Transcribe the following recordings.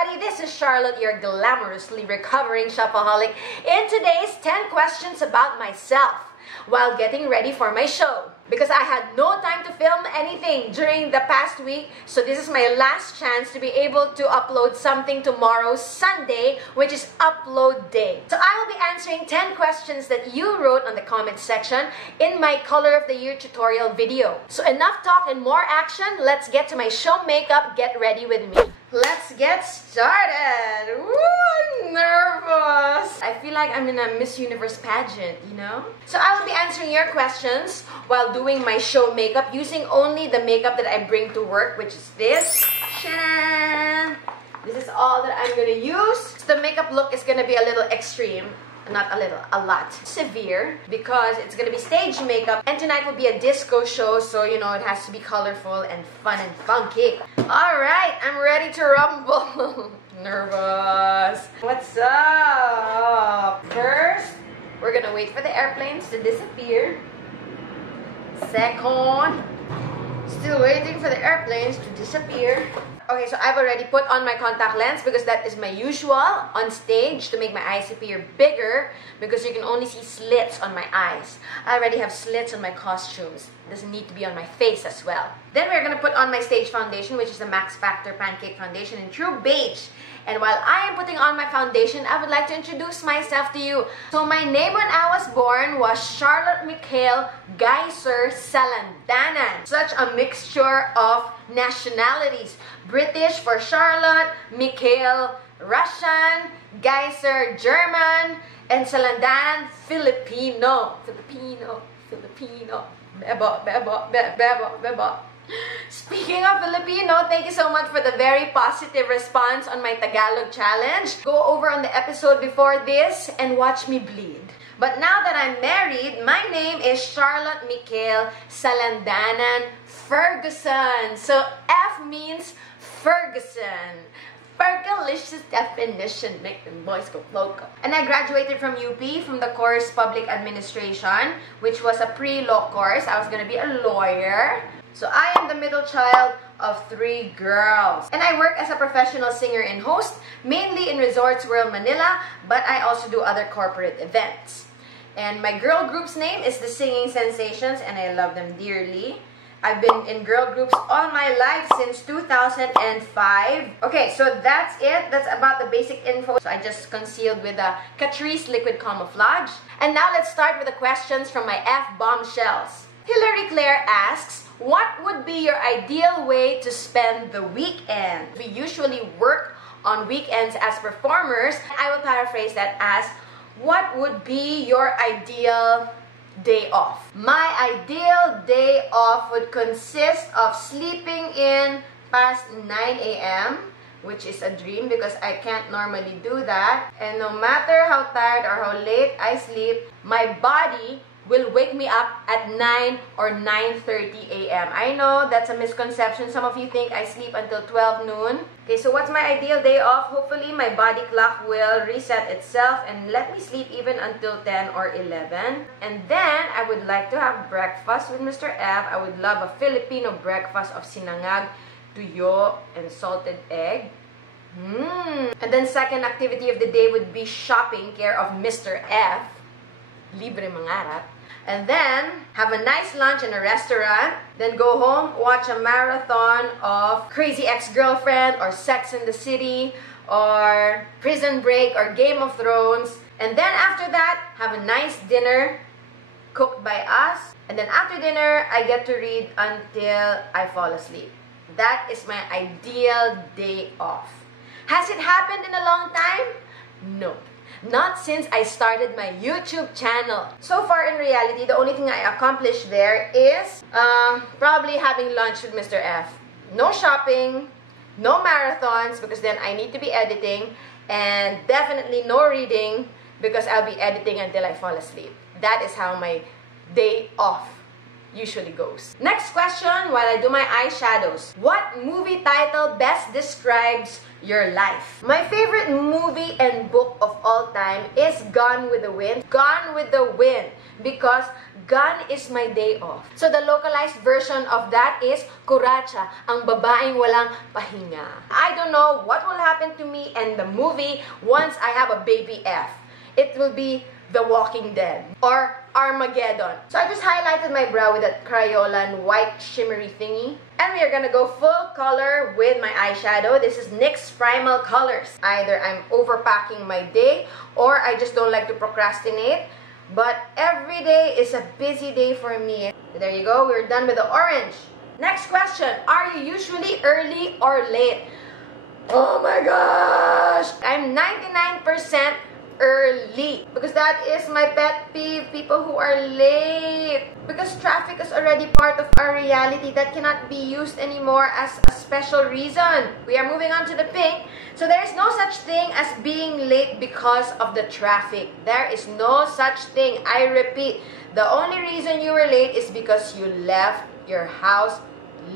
everybody, this is Charlotte, your glamorously recovering shopaholic, in today's 10 questions about myself while getting ready for my show. Because I had no time to film anything during the past week, so this is my last chance to be able to upload something tomorrow, Sunday, which is upload day. So I will be answering 10 questions that you wrote on the comment section in my Color of the Year tutorial video. So enough talk and more action, let's get to my show makeup. Get ready with me. Let's get started! Woo, I'm nervous! I feel like I'm in a Miss Universe pageant, you know? So I will be answering your questions while doing my show makeup using only the makeup that I bring to work, which is this. Shannon! This is all that I'm gonna use. So the makeup look is gonna be a little extreme. Not a little, a lot. Severe, because it's gonna be stage makeup, and tonight will be a disco show, so you know it has to be colorful and fun and funky. Alright, I'm ready to rumble. Nervous. What's up? First, we're gonna wait for the airplanes to disappear. Second, still waiting for the airplanes to disappear. Okay, so I've already put on my contact lens because that is my usual on stage to make my eyes appear bigger because you can only see slits on my eyes. I already have slits on my costumes. It doesn't need to be on my face as well. Then we're going to put on my stage foundation, which is the Max Factor Pancake Foundation in True Beige. And while I am putting on my foundation, I would like to introduce myself to you. So my name when I was born was Charlotte Michael Geyser Salandanan. Such a mixture of nationalities. British for Charlotte, Michael Russian, Geyser German, and Salandanan Filipino. Filipino. Bebo, bebo, bebo, bebo. Speaking of Filipino, thank you so much for the very positive response on my Tagalog challenge. Go over on the episode before this and watch me bleed. But now that I'm married, my name is Charlotte Michael Salandanan Ferguson. So F means Ferguson. Fergalicious definition, make the boys go loco. And I graduated from UP from the course Public Administration, which was a pre-law course. I was going to be a lawyer. So I am the middle child of 3 girls. And I work as a professional singer and host, mainly in Resorts World Manila, but I also do other corporate events. And my girl group's name is the Singing Sensations, and I love them dearly. I've been in girl groups all my life since 2005. Okay, so that's it. That's about the basic info. So I just concealed with a Catrice Liquid Camouflage. And now let's start with the questions from my F Bombshells. Hilary Claire asks, what would be your ideal way to spend the weekend? We usually work on weekends as performers. I will paraphrase that as, what would be your ideal day off? My ideal day off would consist of sleeping in past 9 a.m., which is a dream because I can't normally do that. And no matter how tired or how late I sleep, my body will wake me up at 9 or 9:30 a.m. I know that's a misconception. Some of you think I sleep until 12 noon. Okay, so what's my ideal day off? Hopefully my body clock will reset itself and let me sleep even until 10 or 11. And then I would like to have breakfast with Mr. F. I would love a Filipino breakfast of sinangag, tuyo, and salted egg. And then second activity of the day would be shopping, care of Mr. F. Libre mangarap. And then have a nice lunch in a restaurant. Then go home, watch a marathon of Crazy Ex-Girlfriend or Sex in the City or Prison Break or Game of Thrones. And then after that, have a nice dinner cooked by us. And then after dinner, I get to read until I fall asleep. That is my ideal day off. Has it happened in a long time? No. Not since I started my YouTube channel. So far in reality, the only thing I accomplished there is probably having lunch with Mr. F. No shopping, no marathons because then I need to be editing, and definitely no reading because I'll be editing until I fall asleep. That is how my day off usually goes. Next question while I do my eyeshadows. What movie title best describes your life? My favorite movie and book of all time is Gone with the Wind. Gone with the Wind because gun is my day off. So the localized version of that is kuracha, ang babaeng walang pahinga. I don't know what will happen to me and the movie once I have a baby F. It will be The Walking Dead or Armageddon. So I just highlighted my brow with that Crayolan white shimmery thingy. And we are gonna go full color with my eyeshadow. This is NYX Primal colors. Either I'm overpacking my day or I just don't like to procrastinate. But every day is a busy day for me. There you go, we're done with the orange. Next question, are you usually early or late? Oh my gosh! I'm 99% early because that is my pet peeve, people who are late, because traffic is already part of our reality that cannot be used anymore as a special reason. We are moving on to the pink. So there is no such thing as being late because of the traffic. There is no such thing. I repeat, the only reason you were late is because you left your house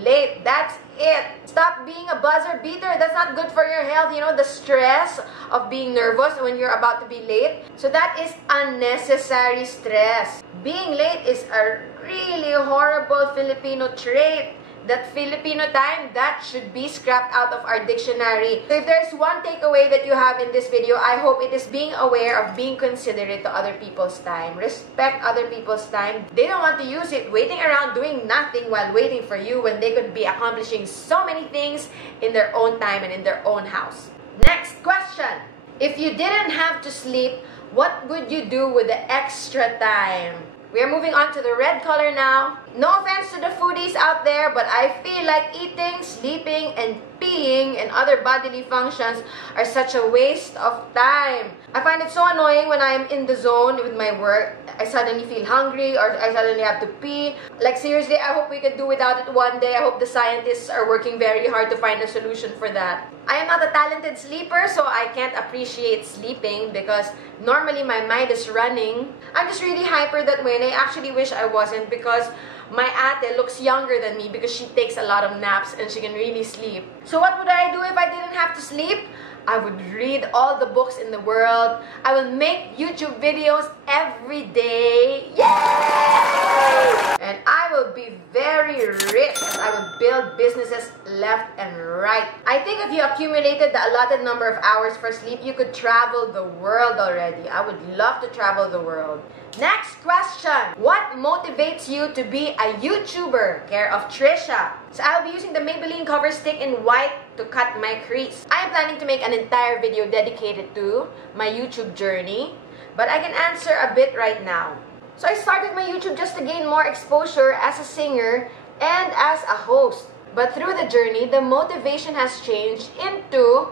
late. That's it. Stop being a buzzer beater. That's not good for your health. You know, the stress of being nervous when you're about to be late. So that is unnecessary stress. Being late is a really horrible Filipino trait. That Filipino time, that should be scrapped out of our dictionary. So if there's one takeaway that you have in this video, I hope it is being aware of being considerate to other people's time. Respect other people's time. They don't want to use it waiting around doing nothing while waiting for you when they could be accomplishing so many things in their own time and in their own house. Next question. If you didn't have to sleep, what would you do with the extra time? We are moving on to the red color now. No offense to the foodies out there, but I feel like eating, sleeping, and peeing and other bodily functions are such a waste of time. I find it so annoying when I'm in the zone with my work. I suddenly feel hungry or I suddenly have to pee. Like seriously, I hope we can do without it one day. I hope the scientists are working very hard to find a solution for that. I am not a talented sleeper, so I can't appreciate sleeping because normally my mind is running. I'm just really hyper that way, and I actually wish I wasn't because my ate looks younger than me because she takes a lot of naps and she can really sleep. So what would I do if I didn't have to sleep? I would read all the books in the world. I will make YouTube videos every day. Yay! And I will be very rich as I will build businesses left and right. I think if you accumulated the allotted number of hours for sleep, you could travel the world already. I would love to travel the world. Next question. What motivates you to be a YouTuber? Care of Trisha. So I'll be using the Maybelline Cover Stick in white to cut my crease. I am planning to make an entire video dedicated to my YouTube journey, but I can answer a bit right now. So I started my YouTube just to gain more exposure as a singer and as a host. But through the journey, the motivation has changed into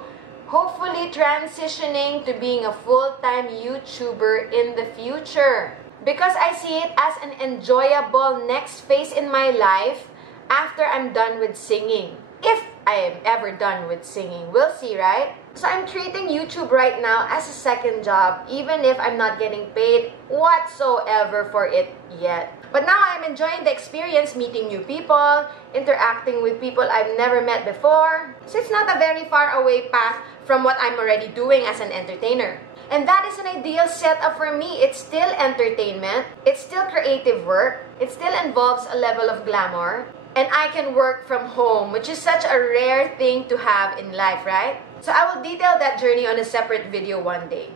hopefully transitioning to being a full-time YouTuber in the future. Because I see it as an enjoyable next phase in my life after I'm done with singing. If I am ever done with singing. We'll see, right? So I'm treating YouTube right now as a second job, even if I'm not getting paid whatsoever for it yet. But now I'm enjoying the experience, meeting new people, interacting with people I've never met before. So it's not a very far away path from what I'm already doing as an entertainer. And that is an ideal setup for me. It's still entertainment, it's still creative work, it still involves a level of glamour, and I can work from home, which is such a rare thing to have in life, right? So I will detail that journey on a separate video one day.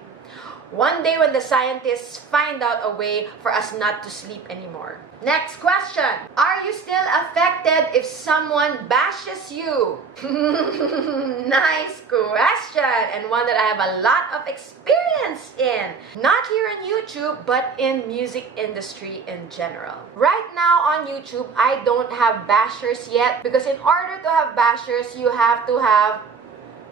One day when the scientists find out a way for us not to sleep anymore. Next question. Are you still affected if someone bashes you? Nice question, and one that I have a lot of experience in. Not here on YouTube, but in music industry in general. Right now on YouTube, I don't have bashers yet because in order to have bashers, you have to have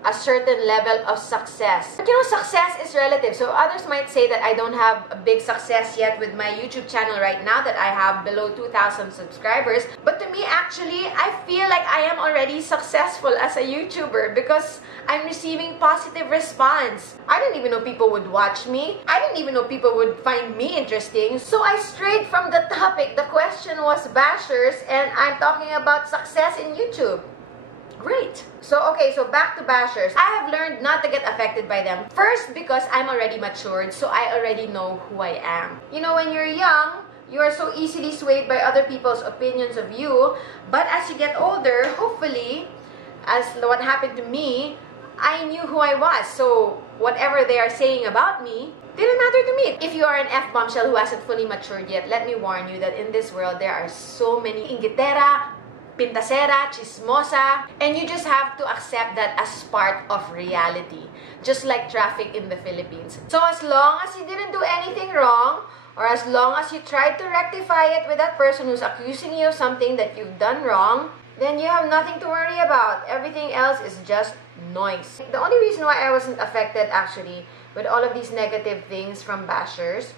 a certain level of success. But you know, success is relative. So others might say that I don't have a big success yet with my YouTube channel right now, that I have below 2,000 subscribers. But to me, actually, I feel like I am already successful as a YouTuber because I'm receiving positive response. I didn't even know people would watch me. I didn't even know people would find me interesting. So I strayed from the topic. The question was bashers, and I'm talking about success in YouTube. Great. So, okay, so back to bashers. I have learned not to get affected by them. First, because I'm already matured, so I already know who I am. You know, when you're young, you are so easily swayed by other people's opinions of you. But as you get older, hopefully, as what happened to me, I knew who I was. So whatever they are saying about me didn't matter to me. If you are an F bombshell who hasn't fully matured yet, let me warn you that in this world, there are so many inggitera, pintasera, chismosa, and you just have to accept that as part of reality. Just like traffic in the Philippines. So as long as you didn't do anything wrong, or as long as you tried to rectify it with that person who's accusing you of something that you've done wrong, then you have nothing to worry about. Everything else is just noise. The only reason why I wasn't affected actually with all of these negative things from bashers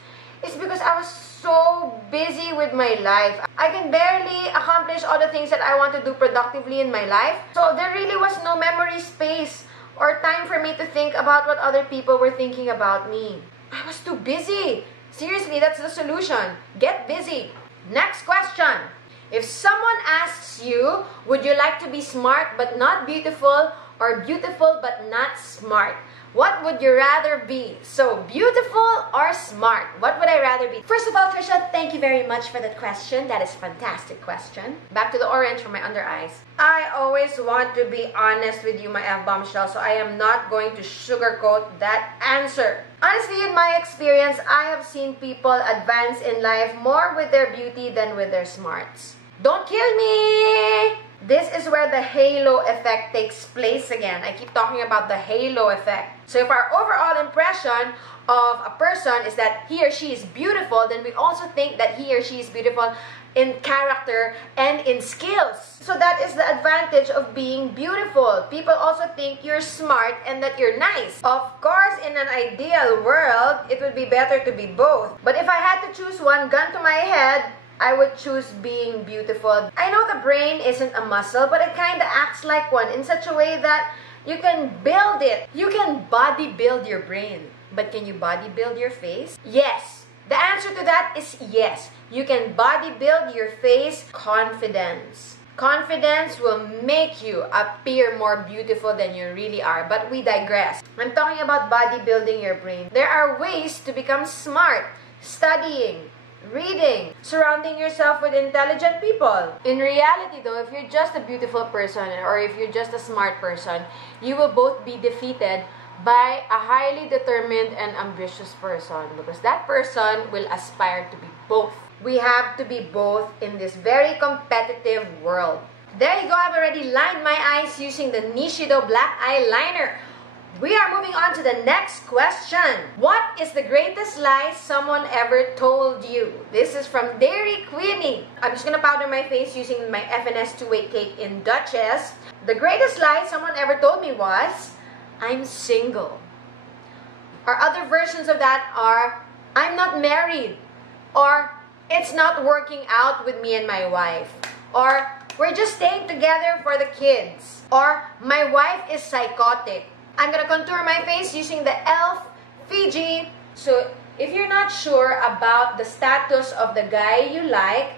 is because I was so busy with my life. I can barely accomplish all the things that I want to do productively in my life. So there really was no memory space or time for me to think about what other people were thinking about me. I was too busy. Seriously, that's the solution. Get busy. Next question. If someone asks you, would you like to be smart but not beautiful, or beautiful but not smart? What would you rather be? So, beautiful or smart? What would I rather be? First of all, Trisha, thank you very much for that question. That is a fantastic question. Back to the orange for my under eyes. I always want to be honest with you, my F bombshell, so I am not going to sugarcoat that answer. Honestly, in my experience, I have seen people advance in life more with their beauty than with their smarts. Don't kill me! This is where the halo effect takes place again. I keep talking about the halo effect. So if our overall impression of a person is that he or she is beautiful, then we also think that he or she is beautiful in character and in skills. So that is the advantage of being beautiful. People also think you're smart and that you're nice. Of course, in an ideal world, it would be better to be both. But if I had to choose one, gun to my head, I would choose being beautiful. I know the brain isn't a muscle, but it kind of acts like one in such a way that you can build it. You can body build your brain, but can you body build your face? Yes. The answer to that is yes. You can body build your face. Confidence. Confidence will make you appear more beautiful than you really are. But we digress. I'm talking about body building your brain. There are ways to become smart. Studying, reading, surrounding yourself with intelligent people. In reality though, if you're just a beautiful person or if you're just a smart person, you will both be defeated by a highly determined and ambitious person, because that person will aspire to be both. We have to be both in this very competitive world. There you go, I've already lined my eyes using the Nyx black eyeliner. We are moving on to the next question. What is the greatest lie someone ever told you? This is from Dairy Queenie. I'm just gonna powder my face using my FNS 2-way cake in Duchess. The greatest lie someone ever told me was, I'm single. Or other versions of that are, I'm not married. Or, it's not working out with me and my wife. Or, we're just staying together for the kids. Or, my wife is psychotic. I'm gonna contour my face using the e.l.f. Fiji. So, if you're not sure about the status of the guy you like,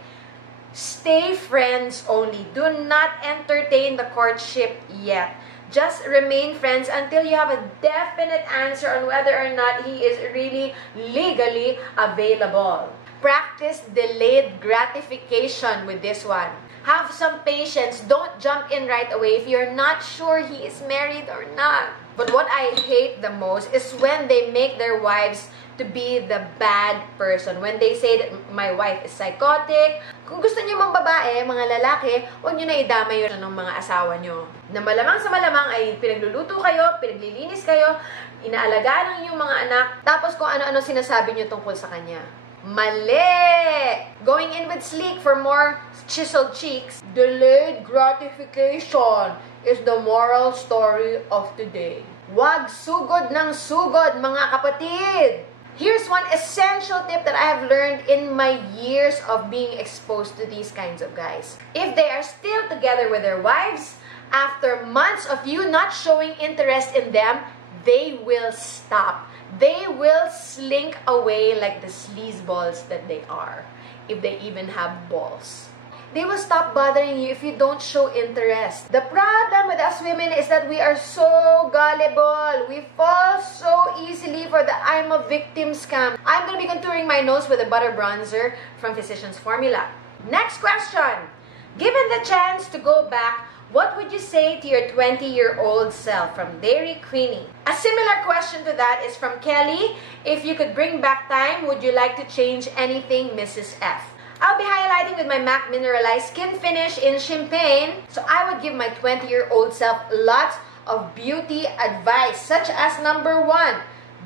stay friends only. Do not entertain the courtship yet. Just remain friends until you have a definite answer on whether or not he is really legally available. Practice delayed gratification with this one. Have some patience. Don't jump in right away if you're not sure he is married or not. But what I hate the most is when they make their wives to be the bad person. When they say that my wife is psychotic. Kung gusto niyo mga babae, mga lalaki, huwag niyo na idamay yun ng mga asawa niyo. Na malamang sa malamang ay pinagluluto kayo, pinaglilinis kayo, inaalagaan ng inyong mga anak, tapos kung ano-ano sinasabi niyo tungkol sa kanya. Mali! Going in with sleek for more chiseled cheeks. Delayed gratification is the moral story of today. Wag sugod ng sugod, mga kapatid! Here's one essential tip that I have learned in my years of being exposed to these kinds of guys. If they are still together with their wives, after months of you not showing interest in them, they will stop. They will slink away like the sleazeballs that they are, if they even have balls. They will stop bothering you if you don't show interest. The problem with us women is that we are so gullible. We fall so easily for the I'm a victim scam. I'm going to be contouring my nose with a butter bronzer from Physicians Formula. Next question. Given the chance to go back, what would you say to your 20-year-old self? From Dairy Queenie. A similar question to that is from Kelly. If you could bring back time, would you like to change anything, Mrs. F? I'll be highlighting with my MAC Mineralized Skin Finish in Champagne. So I would give my 20-year-old self lots of beauty advice, such as number 1,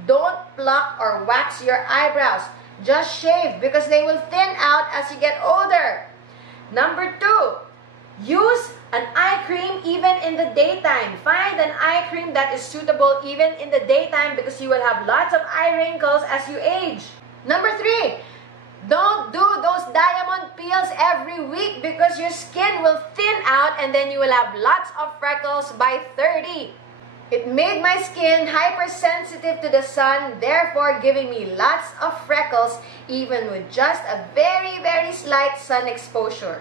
don't pluck or wax your eyebrows. Just shave because they will thin out as you get older. Number 2, use an eye cream even in the daytime. Find an eye cream that is suitable even in the daytime because you will have lots of eye wrinkles as you age. Number 3, don't do those diamond peels every week because your skin will thin out and then you will have lots of freckles by 30. It made my skin hypersensitive to the sun, therefore giving me lots of freckles even with just a very, very slight sun exposure.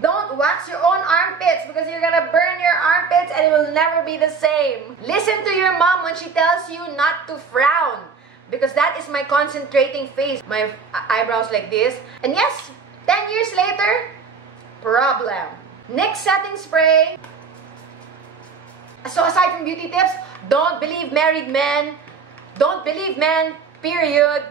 Don't wax your own armpits because you're gonna burn your armpits and it will never be the same. Listen to your mom when she tells you not to frown because that is my concentrating face. My eyebrows like this. And yes, 10 years later, problem. Nyx setting spray. So aside from beauty tips, don't believe married men. Don't believe men, period.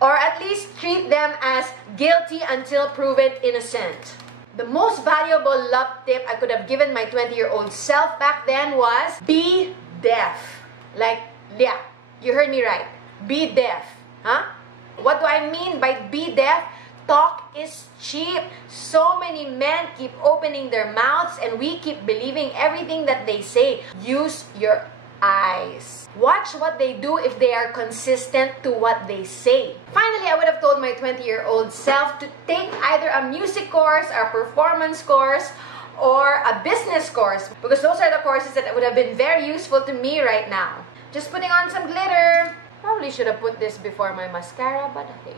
Or at least treat them as guilty until proven innocent. The most valuable love tip I could have given my 20-year-old self back then was be deaf. Like, yeah, you heard me right. Be deaf. Huh? What do I mean by be deaf? Talk is cheap. So many men keep opening their mouths and we keep believing everything that they say. Use your eyes. Watch what they do if they are consistent to what they say. Finally, I would have told my 20-year-old self to take either a music course, a performance course, or a business course because those are the courses that would have been very useful to me right now. Just putting on some glitter. Probably should have put this before my mascara, but hey,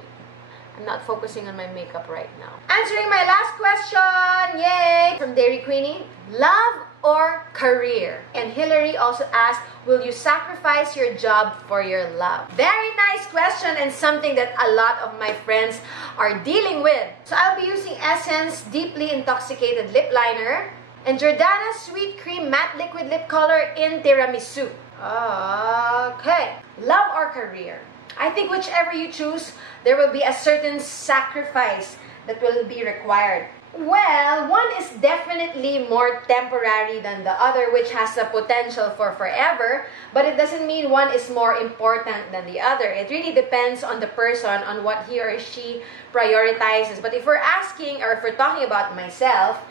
I'm not focusing on my makeup right now. Answering my last question, yay! From Dairy Queenie, love or career? And Hillary also asked, will you sacrifice your job for your love? Very nice question and something that a lot of my friends are dealing with. So I'll be using Essence Deeply Intoxicated Lip Liner and Jordana's Sweet Cream Matte Liquid Lip Color in Tiramisu. Okay, love or career? I think whichever you choose, there will be a certain sacrifice that will be required. Well, one is definitely more temporary than the other, which has a potential for forever, but it doesn't mean one is more important than the other. It really depends on the person, on what he or she prioritizes. But if we're asking, or if we're talking about myself,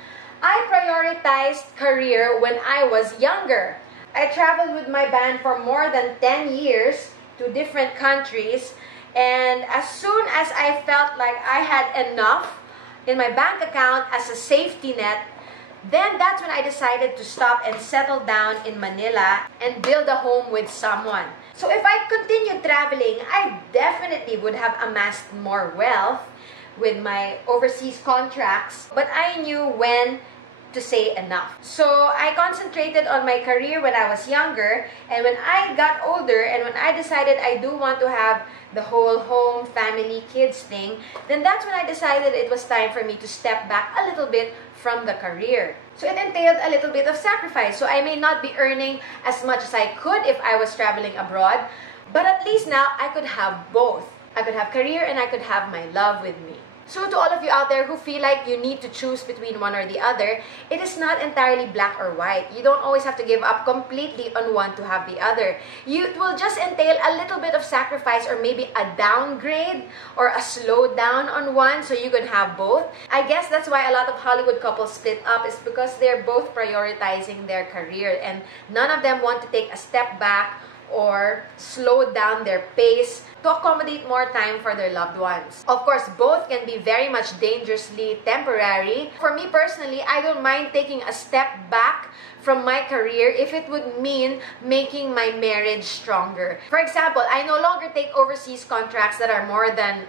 I prioritized career when I was younger. I traveled with my band for more than 10 years to different countries, and as soon as I felt like I had enough in my bank account as a safety net, then that's when I decided to stop and settle down in Manila and build a home with someone. So if I continued traveling, I definitely would have amassed more wealth with my overseas contracts, but I knew when to say enough. So I concentrated on my career when I was younger, and when I got older and when I decided I do want to have the whole home, family, kids thing, then that's when I decided it was time for me to step back a little bit from the career. So it entailed a little bit of sacrifice. So I may not be earning as much as I could if I was traveling abroad, but at least now I could have both. I could have career and I could have my love with me. So to all of you out there who feel like you need to choose between one or the other, it is not entirely black or white. You don't always have to give up completely on one to have the other. It will just entail a little bit of sacrifice or maybe a downgrade or a slow down on one so you can have both. I guess that's why a lot of Hollywood couples split up, is because they're both prioritizing their career and none of them want to take a step back or slow down their pace to accommodate more time for their loved ones. Of course, both can be very much dangerously temporary. For me personally, I don't mind taking a step back from my career if it would mean making my marriage stronger. For example, I no longer take overseas contracts that are more than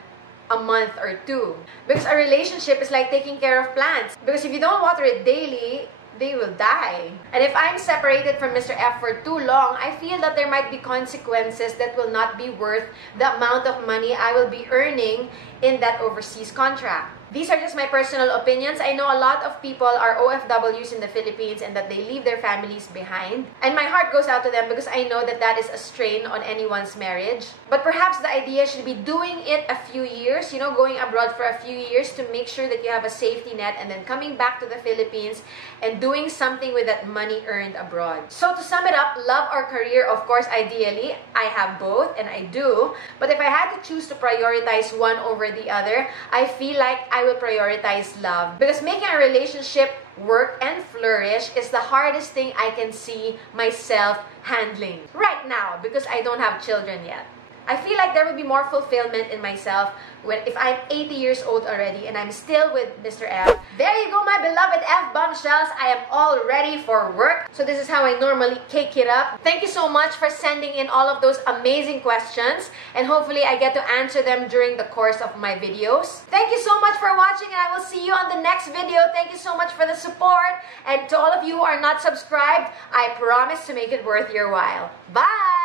a month or two, because a relationship is like taking care of plants. Because if you don't water it daily, they will die. And if I'm separated from Mr. F for too long, I feel that there might be consequences that will not be worth the amount of money I will be earning in that overseas contract. These are just my personal opinions. I know a lot of people are OFWs in the Philippines and that they leave their families behind. And my heart goes out to them because I know that that is a strain on anyone's marriage. But perhaps the idea should be doing it a few years, you know, going abroad for a few years to make sure that you have a safety net and then coming back to the Philippines and doing something with that money earned abroad. So to sum it up, love or career, of course, ideally, I have both and I do. But if I had to choose to prioritize one over the other, I feel like I will prioritize love, because making a relationship work and flourish is the hardest thing I can see myself handling right now because I don't have children yet. I feel like there will be more fulfillment in myself if I'm 80 years old already and I'm still with Mr. F. There you go, my beloved F Bombshells. I am all ready for work. So this is how I normally cake it up. Thank you so much for sending in all of those amazing questions, and hopefully I get to answer them during the course of my videos. Thank you so much for watching, and I will see you on the next video. Thank you so much for the support, and to all of you who are not subscribed, I promise to make it worth your while. Bye!